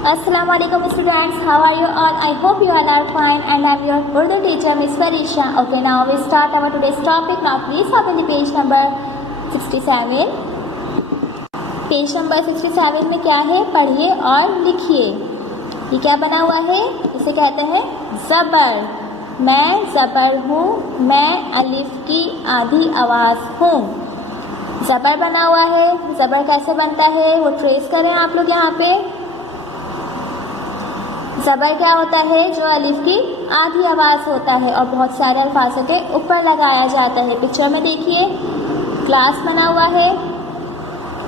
Assalamu alaikum students, how are you all? I hope you all are fine and I am your Urdu teacher Miss Farisha. Okay, now we start our today's topic. Now please open the page number 67. Page number 67 में क्या है, पढ़िए और लिखिए। ये क्या बना हुआ है, इसे कहते हैं ज़बर। मैं ज़बर हूँ, मैं अलिफ की आधी आवाज़ हूँ। ज़बर बना हुआ है। ज़बर कैसे बनता है वो ट्रेस करें आप लोग यहाँ पे। ज़बर क्या होता है, जो अलिफ की आधी आवाज़ होता है और बहुत सारे अल्फाजों के ऊपर लगाया जाता है। पिक्चर में देखिए, क्लास बना हुआ है।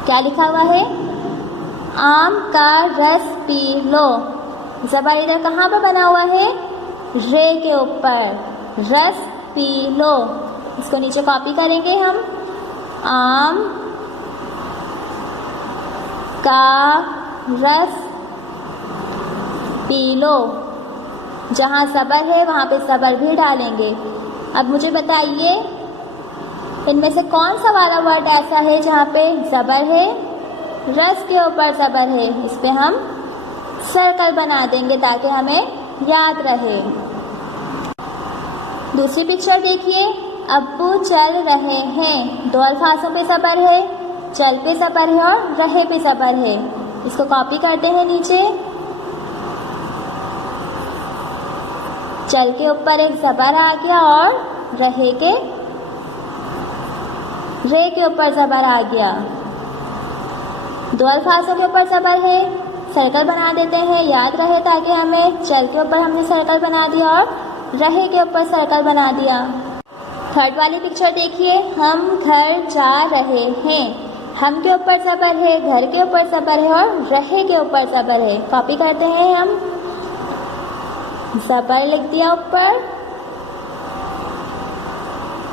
क्या लिखा हुआ है, आम का रस पी लो। ज़बर इधर कहाँ पर बना हुआ है, रे के ऊपर, रस पी लो। इसको नीचे कॉपी करेंगे हम। आम का रस पी लो। जहाँ ज़बर है वहाँ पे ज़बर भी डालेंगे। अब मुझे बताइए, इनमें से कौन सा वाला वर्ड ऐसा है जहाँ पे ज़बर है, रस के ऊपर ज़बर है। इस पे हम सर्कल बना देंगे ताकि हमें याद रहे। दूसरी पिक्चर देखिए, अब्बू चल रहे हैं। दो अल्फाजों पे ज़बर है, चल पे ज़बर है और रहे पे ज़बर है। इसको कॉपी करते हैं नीचे। चल के ऊपर एक ज़बर आ गया और रहे के रे के ऊपर ज़बर आ गया। दो अल्फाजों के ऊपर ज़बर है, सर्कल बना देते हैं, याद रहे ताकि हमें। चल के ऊपर हमने सर्कल बना दिया और रहे के ऊपर सर्कल बना दिया। थर्ड वाली पिक्चर देखिए, हम घर जा रहे हैं। हम के ऊपर ज़बर है, घर के ऊपर ज़बर है और रहे के ऊपर ज़बर है। कॉपी करते हैं हम। ज़बर लिख दिया ऊपर,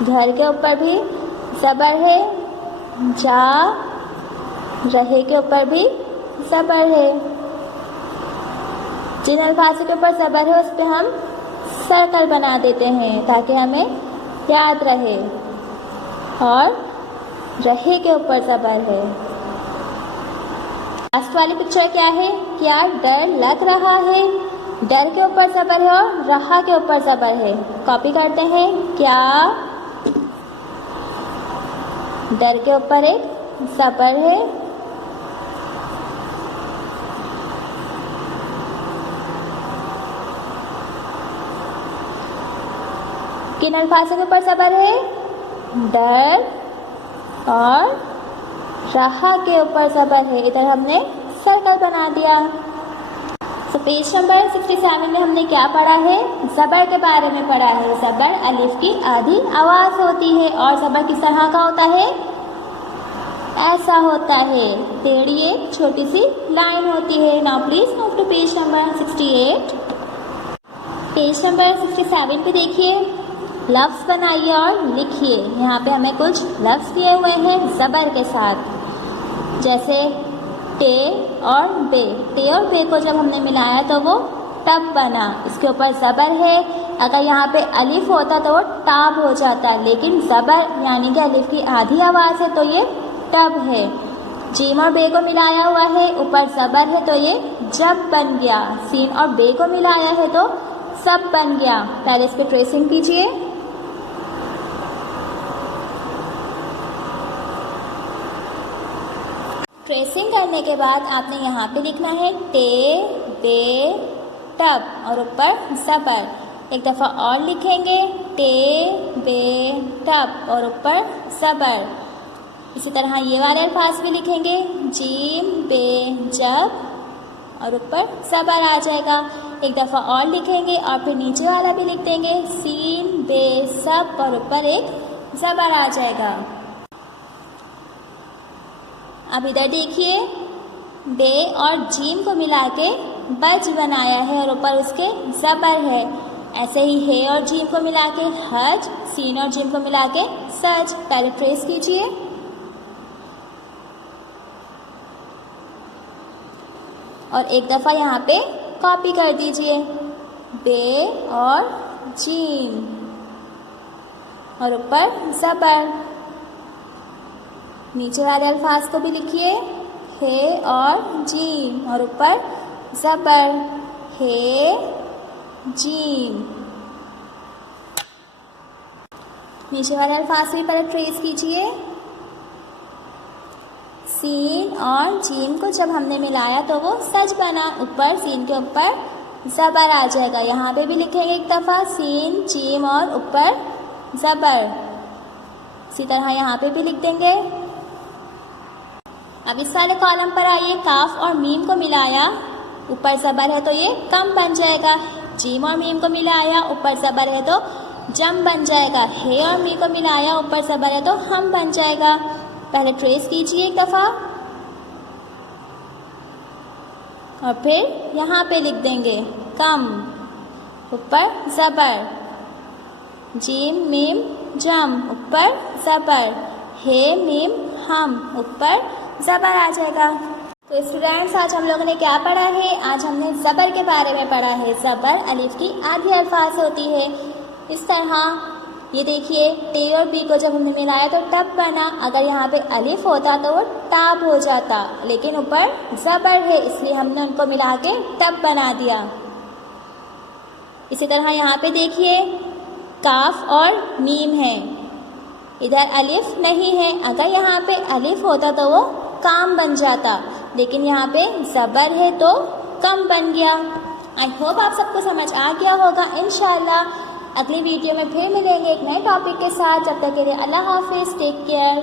घर के ऊपर भी ज़बर है, जा रहे के ऊपर भी ज़बर है। जिन अल्फाजों के ऊपर ज़बर है उस पर हम सर्कल बना देते हैं ताकि हमें याद रहे। और रहे के ऊपर ज़बर है। लास्ट वाली पिक्चर क्या है, क्या डर लग रहा है। डर के ऊपर ज़बर है और रहा के ऊपर ज़बर है। कॉपी करते हैं। क्या डर के ऊपर एक ज़बर है, किन अल्फाजों के ऊपर ज़बर है, डर और रहा के ऊपर ज़बर है। इधर हमने सर्कल बना दिया। तो पेज नंबर 67 में हमने क्या पढ़ा है, ज़बर के बारे में पढ़ा है। ज़बर अलिफ की आधी आवाज़ होती है और ज़बर किस तरह का होता है, ऐसा होता है, टेढ़ी एक छोटी सी लाइन होती है। Now please move to page number 68। Page number 67 पे देखिए, लफ्ज़ बनाइए और लिखिए। यहाँ पे हमें कुछ लफ्ज़ दिए हुए हैं ज़बर के साथ, जैसे टे और बे। टे और बे को जब हमने मिलाया तो वो टब बना। इसके ऊपर ज़बर है। अगर यहाँ पे अलिफ होता तो वो टाब हो जाता, लेकिन ज़बर यानी कि अलिफ की आधी आवाज़ है तो ये टब है। जीम और बे को मिलाया हुआ है, ऊपर ज़बर है तो ये जब बन गया। सीन और बे को मिलाया है तो सब बन गया। पहले इस पर ट्रेसिंग कीजिए। ट्रेसिंग करने के बाद आपने यहाँ पे लिखना है टे बे टब और ऊपर ज़बर। एक दफ़ा और लिखेंगे, टे बे टब और ऊपर ज़बर। इसी तरह ये वाले अल्फाज भी लिखेंगे, जीम बे जब और ऊपर ज़बर आ जाएगा। एक दफ़ा और लिखेंगे और फिर नीचे वाला भी लिख देंगे, सीन बे सब और ऊपर एक ज़बर आ जाएगा। अब इधर देखिए, बे और जीम को मिला के बज बनाया है और ऊपर उसके ज़बर है। ऐसे ही हे और जीम को मिला के हज, सीन और जीम को मिला के सज। पहले ट्रेस कीजिए। और एक दफ़ा यहाँ पे कॉपी कर दीजिए, बे और जीम और ऊपर ज़बर। नीचे वाले अल्फाज को भी लिखिए, हे और जीम और ऊपर ज़बर, हे जीम। नीचे वाले अल्फाज भी पहले ट्रेस कीजिए। सीन और जीम को जब हमने मिलाया तो वो सच बना, ऊपर सीन के ऊपर ज़बर आ जाएगा। यहाँ पे भी लिखेंगे एक दफ़ा सीन जीम और ऊपर ज़बर। इसी तरह यहाँ पे भी लिख देंगे। अब इस वाले कॉलम पर आइए, काफ और मीम को मिलाया, ऊपर ज़बर है तो ये कम बन जाएगा। जीम और मीम को मिलाया, ऊपर ज़बर है तो जम बन जाएगा। हे और मी को मिलाया, ऊपर ज़बर है तो हम बन जाएगा। पहले ट्रेस कीजिए एक दफ़ा और फिर यहाँ पे लिख देंगे कम, ऊपर ज़बर, जीम मीम जम, ऊपर ज़बर, हे मीम हम, ऊपर ज़बर आ जाएगा। तो स्टूडेंट्स, आज हम लोगों ने क्या पढ़ा है? आज हमने ज़बर के बारे में पढ़ा है। ज़बर अलिफ की आधी अल्फाज होती है। इस तरह ये देखिए, टे और बी को जब हमने मिलाया तो टब बना। अगर यहाँ पे अलिफ होता तो वो टाब हो जाता, लेकिन ऊपर ज़बर है इसलिए हमने उनको मिला के टब बना दिया। इसी तरह यहाँ पे देखिए, काफ और मीम है, इधर अलिफ नहीं है। अगर यहाँ पे अलिफ होता तो वो काम बन जाता, लेकिन यहाँ पे ज़बर है तो कम बन गया। आई होप आप सबको समझ आ गया होगा। इंशाअल्लाह अगली वीडियो में फिर मिलेंगे एक नए टॉपिक के साथ। जब तक के लिए अल्लाह हाफिज़, टेक केयर।